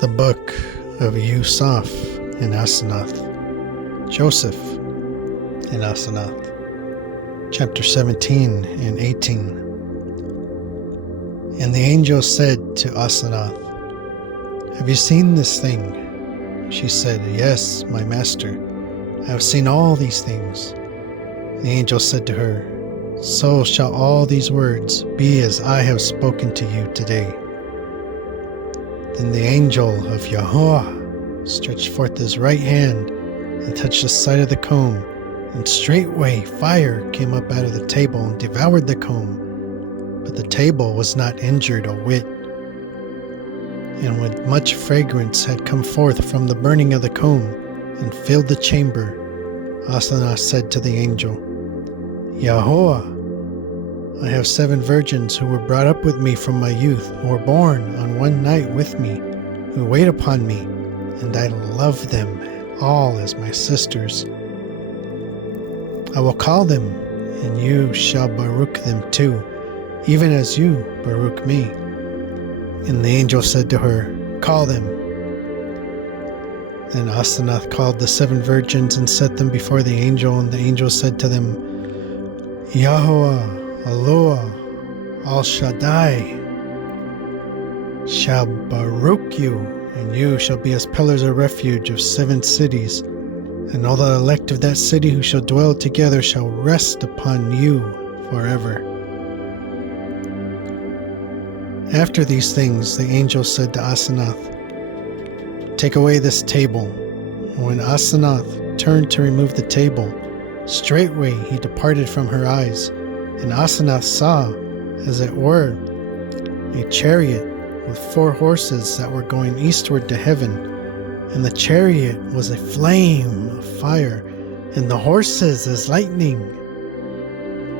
The Book of Yusuf and Asanath, Joseph and Asanath, Chapter 17 and 18. And the angel said to Asanath, "Have you seen this thing?" She said, "Yes, my master, I have seen all these things." The angel said to her, "So shall all these words be as I have spoken to you today." Then the angel of Yahweh stretched forth his right hand and touched the side of the comb, and straightway fire came up out of the table and devoured the comb, but the table was not injured a whit. And when much fragrance had come forth from the burning of the comb and filled the chamber, Asanath said to the angel, "Yahweh, I have 7 virgins who were brought up with me from my youth, who were born on one night with me, who wait upon me, and I love them all as my sisters. I will call them, and you shall Baruch them too, even as you Baruch me." And the angel said to her, "Call them." Then Asanath called the 7 virgins and set them before the angel, and the angel said to them, "Yahweh, Eloah, Al Shaddai, shall Baruch you, and you shall be as pillars of refuge of 7 cities, and all the elect of that city who shall dwell together shall rest upon you forever." After these things, the angel said to Asanath, "Take away this table." And when Asanath turned to remove the table, straightway he departed from her eyes, and Asanath saw, as it were, a chariot with 4 horses that were going eastward to heaven, and the chariot was a flame of fire, and the horses as lightning.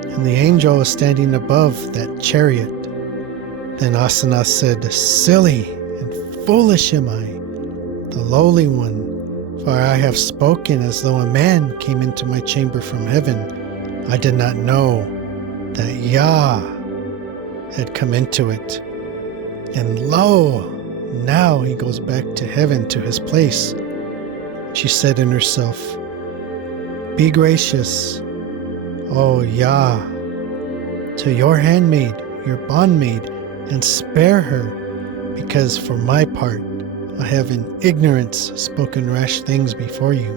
And the angel was standing above that chariot. Then Asanath said, "Silly and foolish am I, the lowly one, for I have spoken as though a man came into my chamber from heaven. I did not know that Yah had come into it. And lo, now he goes back to heaven to his place." She said in herself, "Be gracious, O Yah, to your handmaid, your bondmaid, and spare her, because for my part I have in ignorance spoken rash things before you."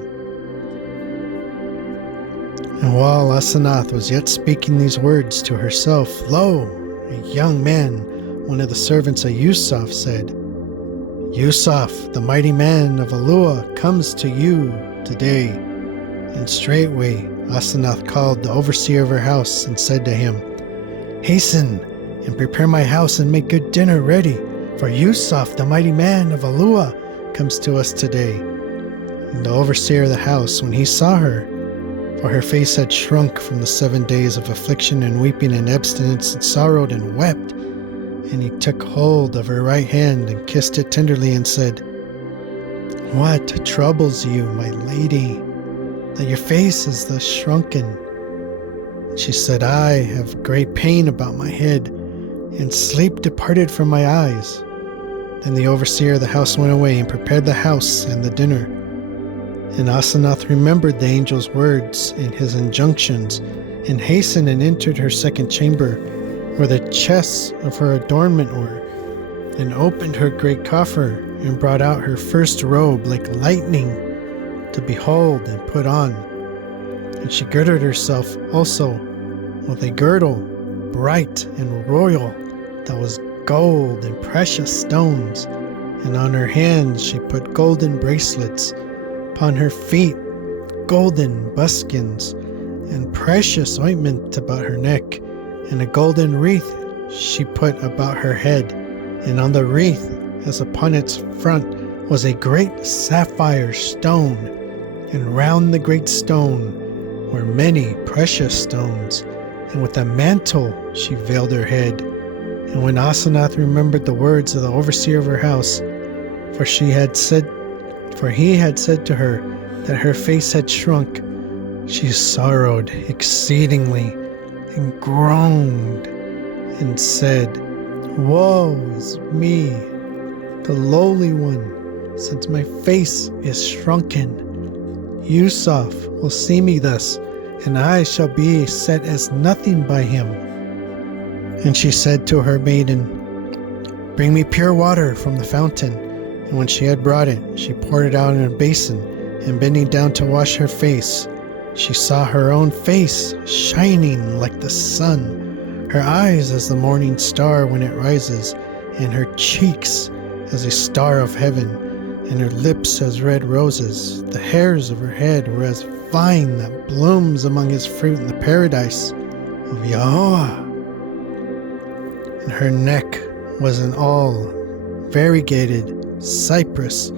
And while Asanath was yet speaking these words to herself, lo, a young man, one of the servants of Yusuf, said, "Yusuf, the mighty man of Eloah, comes to you today." And straightway Asanath called the overseer of her house and said to him, "Hasten and prepare my house and make good dinner ready, for Yusuf, the mighty man of Eloah, comes to us today." And the overseer of the house, when he saw her, for her face had shrunk from the 7 days of affliction and weeping and abstinence, and sorrowed and wept, and he took hold of her right hand and kissed it tenderly and said, "What troubles you, my lady, that your face is thus shrunken?" She said, "I have great pain about my head, and sleep departed from my eyes." Then the overseer of the house went away and prepared the house and the dinner. And Asanath remembered the angel's words and his injunctions, and hastened and entered her second chamber, where the chests of her adornment were, and opened her great coffer, and brought out her first robe like lightning to behold and put on. And she girded herself also with a girdle bright and royal, that was gold and precious stones, and on her hands she put golden bracelets, upon her feet golden buskins, and precious ointment about her neck, and a golden wreath she put about her head, and on the wreath, as upon its front, was a great sapphire stone, and round the great stone were many precious stones, and with a mantle she veiled her head. And when Asanath remembered the words of the overseer of her house, for he had said to her that her face had shrunk, she sorrowed exceedingly, and groaned, and said, "Woe is me! the lowly one, since my face is shrunken. Yusuf will see me thus, and I shall be set as nothing by him." And she said to her maiden, "Bring me pure water from the fountain." And when she had brought it, she poured it out in a basin, and bending down to wash her face, she saw her own face shining like the sun, her eyes as the morning star when it rises, and her cheeks as a star of heaven, and her lips as red roses. The hairs of her head were as vine that blooms among his fruit in the paradise of Yahweh. And her neck was an all variegated cypress.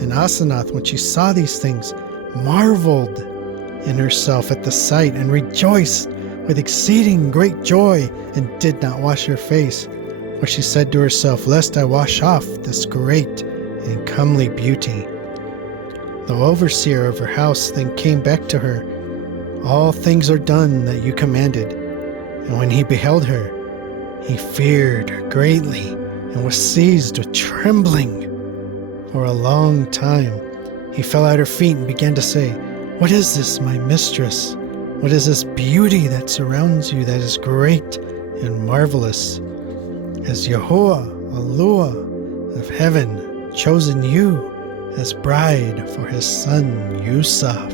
And Asanath, when she saw these things, marveled in herself at the sight, and rejoiced with exceeding great joy, and did not wash her face. For she said to herself, "Lest I wash off this great and comely beauty." The overseer of her house then came back to her. "All things are done that you commanded." And when he beheld her, he feared her greatly, and was seized with trembling. For a long time he fell at her feet and began to say, "What is this, my mistress? What is this beauty that surrounds you, that is great and marvelous? Has Yahuwah, Allah of heaven, chosen you as bride for his son Yusuf?"